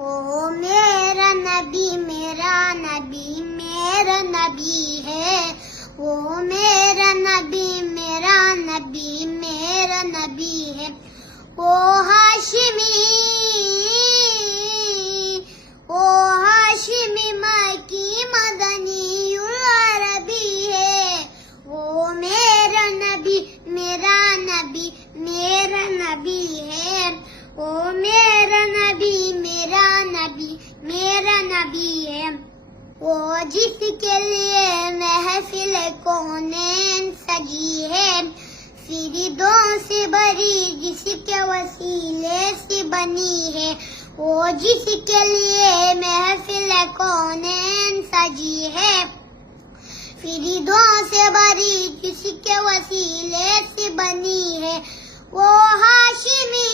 او میرا نبی میرا نبی میرا نبی ہے، وہ میرا نبی میرا نبی میرا نبی ہے، وہ ہاشمی مکی مدنی العربی ہے، وہ میرا نبی میرا نبی میرا نبی ہے، وہ میرا نبی میرا نبی میرا نبی ہے، وہ جس کے لیے محفل کونین سجی ہے، فردوس سے بری جس کے وسیلے سے بنی ہے، وہ جس کے لیے محفل کونین سجی ہے، فردوس سے بری جس کے وسیلے سے بنی ہے، وہ ہاشمی